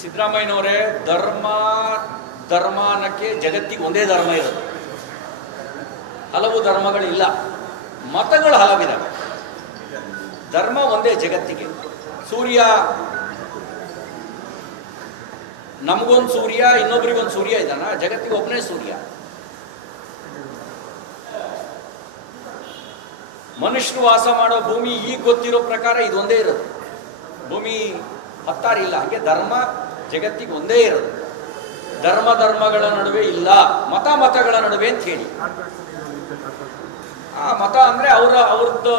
ಸಿದ್ದರಾಮಯ್ಯನವರೇ, ಧರ್ಮ ಅನ್ನಕ್ಕೆ ಜಗತ್ತಿಗೆ ಒಂದೇ ಧರ್ಮ ಇರೋದು, ಹಲವು ಧರ್ಮಗಳಿಲ್ಲ, ಮತಗಳು ಹಲವಿದಾವೆ. ಧರ್ಮ ಒಂದೇ ಜಗತ್ತಿಗೆ. ಸೂರ್ಯ, ನಮಗೊಂದು ಸೂರ್ಯ, ಇನ್ನೊಬ್ರಿಗೊಂದು ಸೂರ್ಯ ಇದ್ದಾನ? ಜಗತ್ತಿಗೆ ಒಬ್ಬನೇ ಸೂರ್ಯ. ಮನುಷ್ಯರು ವಾಸ ಮಾಡೋ ಭೂಮಿ ಈಗ ಗೊತ್ತಿರೋ ಪ್ರಕಾರ ಇದೊಂದೇ ಇರೋದು, ಭೂಮಿ ಹತ್ತಾರಿಲ್ಲ. ಹಾಗೆ ಧರ್ಮ ಜಗತ್ತಿಗೆ ಒಂದೇ ಇರೋದು, ಧರ್ಮಗಳ ನಡುವೆ ಇಲ್ಲ, ಮತಗಳ ನಡುವೆ ಅಂತ ಹೇಳಿ. ಆ ಮತ ಅಂದರೆ ಅವ್ರದ್ದು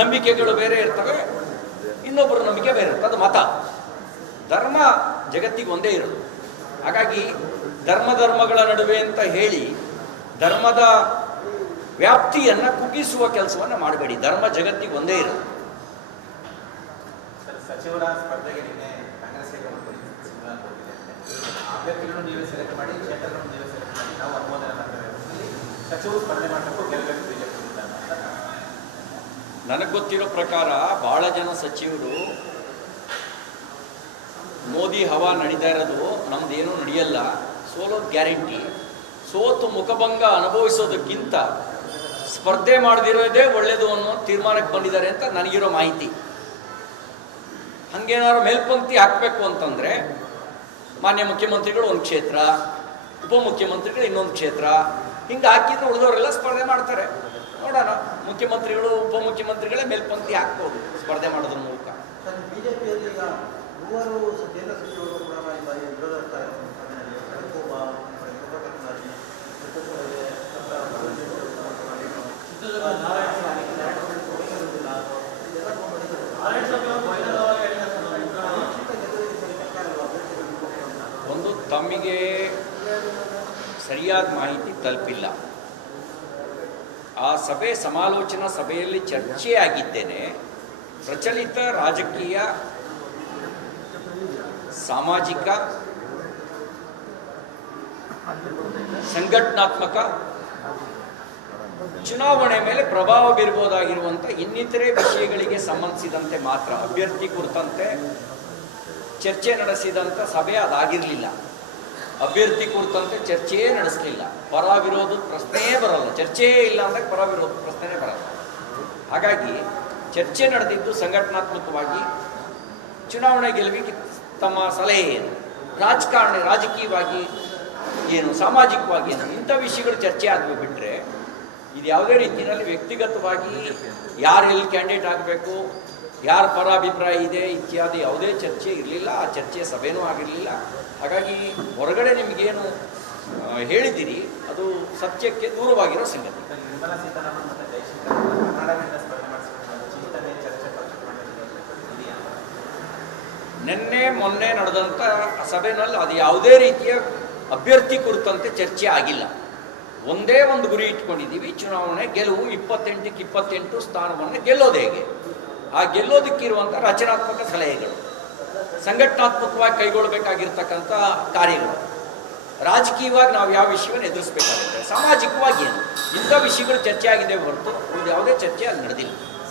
ನಂಬಿಕೆಗಳು ಬೇರೆ ಇರ್ತವೆ, ಇನ್ನೊಬ್ಬರ ನಂಬಿಕೆ ಬೇರೆ ಇರ್ತದೆ, ಅದು ಮತ. ಧರ್ಮ ಜಗತ್ತಿಗೆ ಒಂದೇ ಇರೋದು. ಹಾಗಾಗಿ ಧರ್ಮಗಳ ನಡುವೆ ಅಂತ ಹೇಳಿ ಧರ್ಮದ ವ್ಯಾಪ್ತಿಯನ್ನು ಕುಗ್ಗಿಸುವ ಕೆಲಸವನ್ನು ಮಾಡಬೇಡಿ. ಧರ್ಮ ಜಗತ್ತಿಗೆ ಒಂದೇ ಇರೋದು. ಸಚಿವರ ಸ್ಪರ್ಧೆಗೆ ನಿನ್ನೆ ಕಾಂಗ್ರೆಸ್ ಅಭ್ಯರ್ಥಿಗಳನ್ನು ನೀವೇ ಸೆಲೆಕ್ಟ್ ಮಾಡಿ, ಕ್ಷೇತ್ರಗಳನ್ನು ನೀವೇ ಸೆಲೆಕ್ಟ್ ಮಾಡಿ, ನಾವು ಅನುಮೋದನೆ ಮಾಡ್ತೇವೆ. ಸಚಿವರು ಸ್ಪರ್ಧೆ ಮಾಡಬೇಕು, ಗೆಲ್ಲಬೇಕು ಬಿಜೆಪಿ. ನನಗೆ ಗೊತ್ತಿರೋ ಪ್ರಕಾರ ಬಹಳ ಜನ ಸಚಿವರು ಮೋದಿ ಹವಾ ನಡೀತಾ ಇರೋದು, ನಮ್ದೇನೂ ನಡೆಯಲ್ಲ, ಸೋಲೋದು ಗ್ಯಾರಂಟಿ, ಸೋತು ಮುಖಭಂಗ ಅನುಭವಿಸೋದಕ್ಕಿಂತ ಸ್ಪರ್ಧೆ ಮಾಡದಿರೋದೇ ಒಳ್ಳೆಯದು ಅನ್ನೋ ತೀರ್ಮಾನಕ್ಕೆ ಬಂದಿದ್ದಾರೆ ಅಂತ ನನಗಿರೋ ಮಾಹಿತಿ. ಹಂಗೇನಾದ್ರು ಮೇಲ್ಪಂಕ್ತಿ ಹಾಕಬೇಕು ಅಂತಂದರೆ ಮಾನ್ಯ ಮುಖ್ಯಮಂತ್ರಿಗಳು ಒಂದು ಕ್ಷೇತ್ರ, ಉಪಮುಖ್ಯಮಂತ್ರಿಗಳು ಇನ್ನೊಂದು ಕ್ಷೇತ್ರ, ಹಿಂಗೆ ಹಾಕಿದ್ರೆ ಉಳಿದವರೆಲ್ಲ ಸ್ಪರ್ಧೆ ಮಾಡ್ತಾರೆ. ನೋಡೋಣ, ಮುಖ್ಯಮಂತ್ರಿಗಳು ಉಪಮುಖ್ಯಮಂತ್ರಿಗಳೇ ಮೇಲ್ಪಂಕ್ತಿ ಹಾಕ್ಬೋದು ಸ್ಪರ್ಧೆ ಮಾಡೋದ್ರ ಮೂಲಕ. ಬಿಜೆಪಿಯಲ್ಲಿ ಈಗ ಮೂವರು ಕೇಂದ್ರ ಸಚಿವರು ಕೂಡ ವಿರೋಧ ಇರ್ತಾರೆ. ಒಂದು, ತಮಗೆ ಸರಿಯಾದ ಮಾಹಿತಿ ತಲುಪಿಲ್ಲ. ಆ ಸಭೆ ಸಮಾಲೋಚನಾ ಸಭೆಯಲ್ಲಿ ಚರ್ಚೆ ಆಗಿದ್ದೇನೆ. ಪ್ರಚಲಿತ ರಾಜಕೀಯ, ಸಾಮಾಜಿಕ, ಸಂಘಟನಾತ್ಮಕ, ಚುನಾವಣೆ ಮೇಲೆ ಪ್ರಭಾವ ಬೀರಬಹುದಾಗಿರುವಂಥ ಇನ್ನಿತರೆ ವಿಷಯಗಳಿಗೆ ಸಂಬಂಧಿಸಿದಂತೆ ಮಾತ್ರ ಅಭ್ಯರ್ಥಿ ಕುರಿತಂತೆ ಚರ್ಚೆ ನಡೆಸಿದಂಥ ಸಭೆ ಅದಾಗಿರಲಿಲ್ಲ. ಅಭ್ಯರ್ಥಿ ಕುರಿತಂತೆ ಚರ್ಚೆಯೇ ನಡೆಸಲಿಲ್ಲ. ಪರ ವಿರೋಧದ ಪ್ರಶ್ನೆಯೇ ಬರಲ್ಲ. ಚರ್ಚೆಯೇ ಇಲ್ಲ ಅಂದಾಗ ಪರ ವಿರೋಧದ ಪ್ರಶ್ನೆಯೇ ಬರಲ್ಲ. ಹಾಗಾಗಿ ಚರ್ಚೆ ನಡೆದಿದ್ದು ಸಂಘಟನಾತ್ಮಕವಾಗಿ, ಚುನಾವಣೆ ಗೆಲುವಿಗೆ ತಮ್ಮ ಸಲಹೆ ಏನು, ರಾಜಕೀಯವಾಗಿ ಏನು, ಸಾಮಾಜಿಕವಾಗಿ ಏನು, ಇಂಥ ವಿಷಯಗಳು ಚರ್ಚೆ ಆಗಬೇಕು. ಬಿಟ್ಟರೆ ಇದು ಯಾವುದೇ ರೀತಿಯಲ್ಲಿ ವ್ಯಕ್ತಿಗತವಾಗಿ ಯಾರೆಲ್ಲಿ ಕ್ಯಾಂಡಿಡೇಟ್ ಆಗಬೇಕು, ಯಾರ ಪರ ಅಭಿಪ್ರಾಯ ಇದೆ ಇತ್ಯಾದಿ ಯಾವುದೇ ಚರ್ಚೆ ಇರಲಿಲ್ಲ. ಆ ಚರ್ಚೆಯ ಸಭೆನೂ ಆಗಿರಲಿಲ್ಲ. ಹಾಗಾಗಿ ಹೊರಗಡೆ ನಿಮಗೇನು ಹೇಳಿದ್ದೀರಿ ಅದು ಸತ್ಯಕ್ಕೆ ದೂರವಾಗಿರೋ ಸಂಗತಿ. ನಿರ್ಮಲಾ ಸೀತಾರಾಮನ್ ಮತ್ತು ಜಯಶಂಕರ್ ಕರ್ನಾಟಕದಿಂದ ಸ್ಪರ್ಧೆ ಮಾಡಿಸಿಕೊಂಡು ಚಿಂತನೆ ಚರ್ಚೆ ನಿನ್ನೆ ಮೊನ್ನೆ ನಡೆದಂಥ ಸಭೆಯಲ್ಲಿ ಅದು ಯಾವುದೇ ರೀತಿಯ ಅಭ್ಯರ್ಥಿ ಕುರಿತಂತೆ ಚರ್ಚೆ ಆಗಿಲ್ಲ. ಒಂದೇ ಒಂದು ಗುರಿ ಇಟ್ಕೊಂಡಿದ್ದೀವಿ, ಚುನಾವಣೆ ಗೆಲುವು, 28ಕ್ಕೆ 28 ಸ್ಥಾನವನ್ನು ಗೆಲ್ಲೋದು ಹೇಗೆ, ಆ ಗೆಲ್ಲೋದಕ್ಕಿರುವಂಥ ರಚನಾತ್ಮಕ ಸಲಹೆಗಳು, ಸಂಘಟನಾತ್ಮಕವಾಗಿ ಕೈಗೊಳ್ಳಬೇಕಾಗಿರ್ತಕ್ಕಂಥ ಕಾರ್ಯಗಳು, ರಾಜಕೀಯವಾಗಿ ನಾವು ಯಾವ ವಿಷಯವನ್ನು ಎದುರಿಸಬೇಕಾಗುತ್ತೆ, ಸಾಮಾಜಿಕವಾಗಿ ಏನು, ಇಂಥ ವಿಷಯಗಳು ಚರ್ಚೆ ಆಗಿದೆ ಹೊರತು ಯಾವುದೇ ಚರ್ಚೆ ಅಲ್ಲಿ ನಡೆದಿಲ್ಲ.